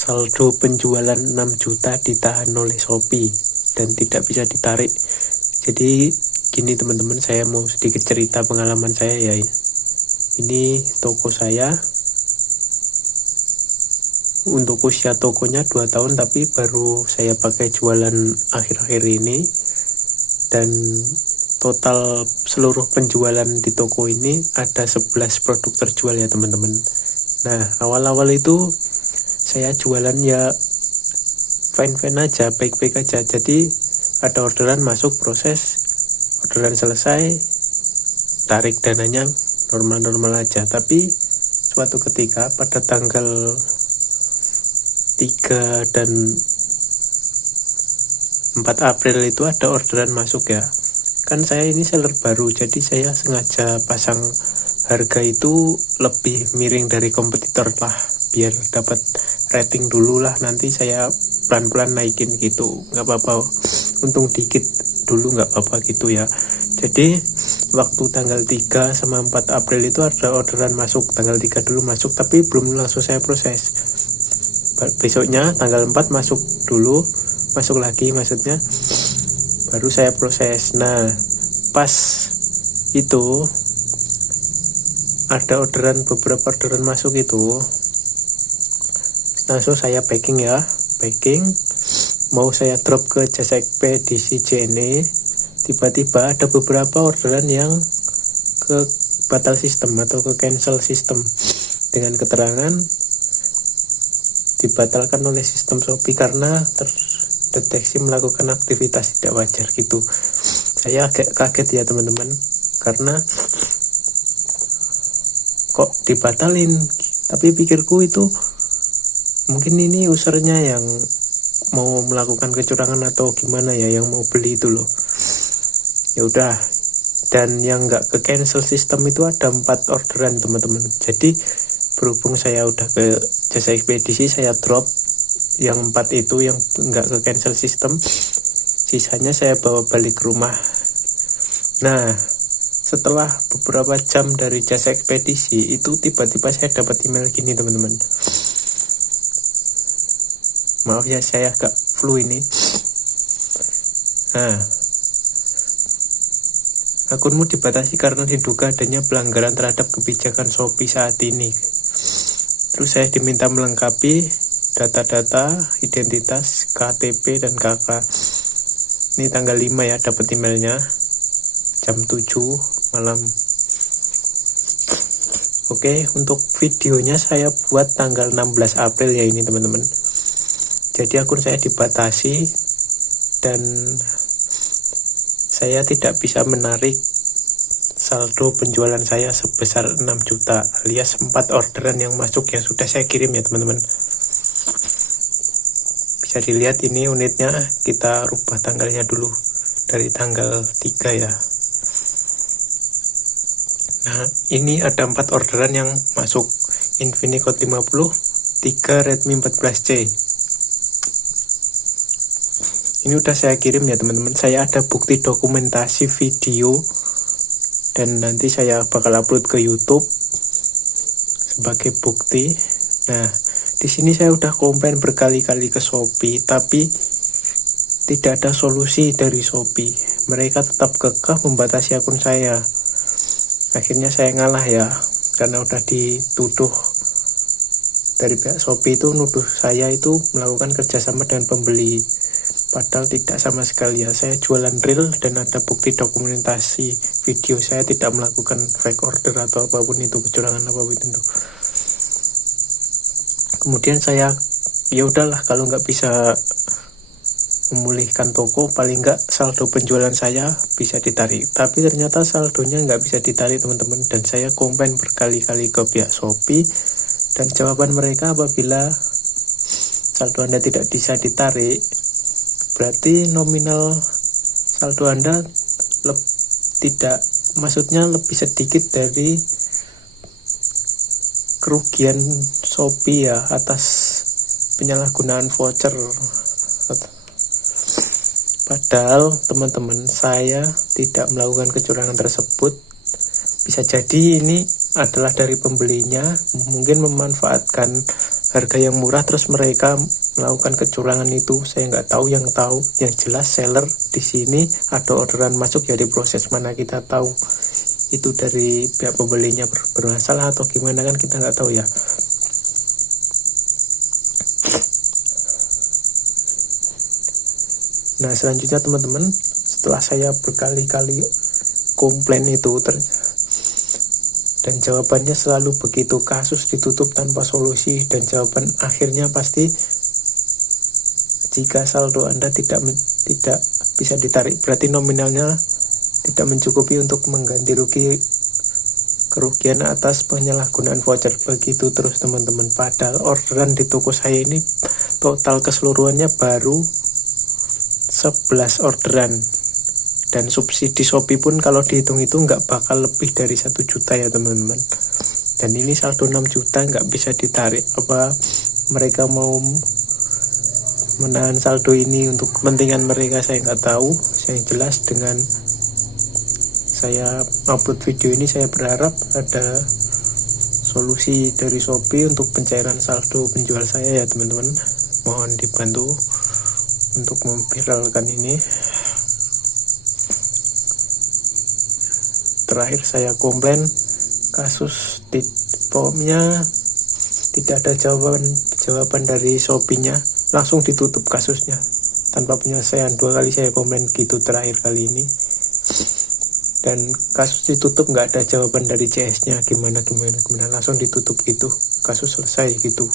saldo penjualan 6 juta ditahan oleh Shopee dan tidak bisa ditarik. Jadi gini teman-teman, saya mau sedikit cerita pengalaman saya ya. Ini toko saya, untuk usia tokonya 2 tahun, tapi baru saya pakai jualan akhir-akhir ini. Dan total seluruh penjualan di toko ini ada 11 produk terjual ya teman-teman. Nah, awal-awal itu saya jualan ya fine-fine aja, baik-baik aja. Jadi ada orderan masuk, proses, orderan selesai, tarik dananya normal-normal aja. Tapi suatu ketika pada tanggal 3 dan 4 April itu ada orderan masuk ya. Kan saya ini seller baru, jadi saya sengaja pasang harga itu lebih miring dari kompetitor lah, biar dapat rating dulu lah, nanti saya pelan-pelan naikin gitu, nggak apa-apa, untung dikit dulu nggak apa-apa gitu ya. Jadi waktu tanggal 3 sama 4 April itu ada orderan masuk, tanggal 3 dulu masuk, tapi belum langsung saya proses. Besoknya tanggal 4 masuk dulu, masuk lagi maksudnya, baru saya proses. Nah, pas itu ada beberapa orderan masuk itu, langsung saya packing ya, mau saya drop ke jasa ekspedisi JNE. Tiba-tiba ada beberapa orderan yang ke batal sistem atau ke cancel sistem dengan keterangan dibatalkan oleh sistem Shopee karena terdeteksi melakukan aktivitas tidak wajar gitu. Saya agak kaget ya teman-teman, karena kok dibatalin, tapi pikirku itu mungkin ini usernya yang mau melakukan kecurangan atau gimana ya, yang mau beli itu loh. Ya udah, dan yang nggak ke cancel sistem itu ada 4 orderan teman-teman. Jadi berhubung saya udah ke jasa ekspedisi, saya drop yang 4 itu yang nggak ke cancel sistem, sisanya saya bawa balik ke rumah. Nah, setelah beberapa jam dari jasa ekspedisi itu, tiba-tiba saya dapat email gini teman-teman. Maaf ya, saya agak flu ini. Nah, akunmu dibatasi karena diduga adanya pelanggaran terhadap kebijakan Shopee saat ini. Terus saya diminta melengkapi data-data, identitas, KTP, dan KK. Ini tanggal 5 ya, dapat emailnya jam 7 malam. Oke, untuk videonya saya buat tanggal 16 April ya ini teman-teman. Jadi akun saya dibatasi dan saya tidak bisa menarik saldo penjualan saya sebesar 6 juta alias 4 orderan yang masuk yang sudah saya kirim ya teman-teman. Bisa dilihat ini unitnya, kita rubah tanggalnya dulu dari tanggal 3 ya. Nah, ini ada 4 orderan yang masuk. Infinicode 50, 3 Redmi 14C. Ini udah saya kirim ya teman-teman. Saya ada bukti dokumentasi video dan nanti saya bakal upload ke YouTube sebagai bukti. Nah, di sini saya udah komplain berkali-kali ke Shopee, tapi tidak ada solusi dari Shopee. Mereka tetap kekeh membatasi akun saya. Akhirnya saya ngalah ya, karena udah dituduh dari pihak Shopee itu nuduh saya itu melakukan kerjasama dengan pembeli. Padahal tidak sama sekali ya, saya jualan real dan ada bukti dokumentasi video saya tidak melakukan fake order atau apapun itu, kecurangan apapun itu. Kemudian saya, ya udahlah, kalau nggak bisa memulihkan toko, paling nggak saldo penjualan saya bisa ditarik. Tapi ternyata saldonya nggak bisa ditarik teman-teman, dan saya komplain berkali-kali ke pihak Shopee, dan jawaban mereka, apabila saldo Anda tidak bisa ditarik, berarti nominal saldo Anda maksudnya lebih sedikit dari kerugian Shopee ya atas penyalahgunaan voucher. Padahal teman-teman, saya tidak melakukan kecurangan tersebut. Bisa jadi ini adalah dari pembelinya, mungkin memanfaatkan harga yang murah terus mereka melakukan kecurangan itu. Saya nggak tahu, yang jelas seller di sini ada orderan masuk ya diproses, mana kita tahu itu dari pihak pembelinya bermasalah atau gimana, kan kita nggak tahu ya. Nah selanjutnya teman-teman, setelah saya berkali-kali komplain itu dan jawabannya selalu begitu, kasus ditutup tanpa solusi, dan jawaban akhirnya pasti jika saldo Anda tidak bisa ditarik, berarti nominalnya tidak mencukupi untuk mengganti kerugian atas penyalahgunaan voucher. Begitu terus teman-teman, padahal orderan di toko saya ini total keseluruhannya baru 11 orderan, dan subsidi Shopee pun kalau dihitung itu nggak bakal lebih dari 1 juta ya teman-teman. Dan ini saldo 6 juta nggak bisa ditarik. Apa mereka mau menahan saldo ini untuk kepentingan mereka, saya nggak tahu. Yang jelas dengan saya upload video ini, saya berharap ada solusi dari Shopee untuk pencairan saldo penjual saya ya teman-teman. Mohon dibantu untuk memviralkan ini. Terakhir saya komplain kasus POM-nya tidak ada jawaban dari Shopee-nya, langsung ditutup kasusnya tanpa penyelesaian. 2 kali saya komplain gitu terakhir kali ini, dan kasus ditutup, nggak ada jawaban dari CS-nya gimana, langsung ditutup gitu, kasus selesai gitu.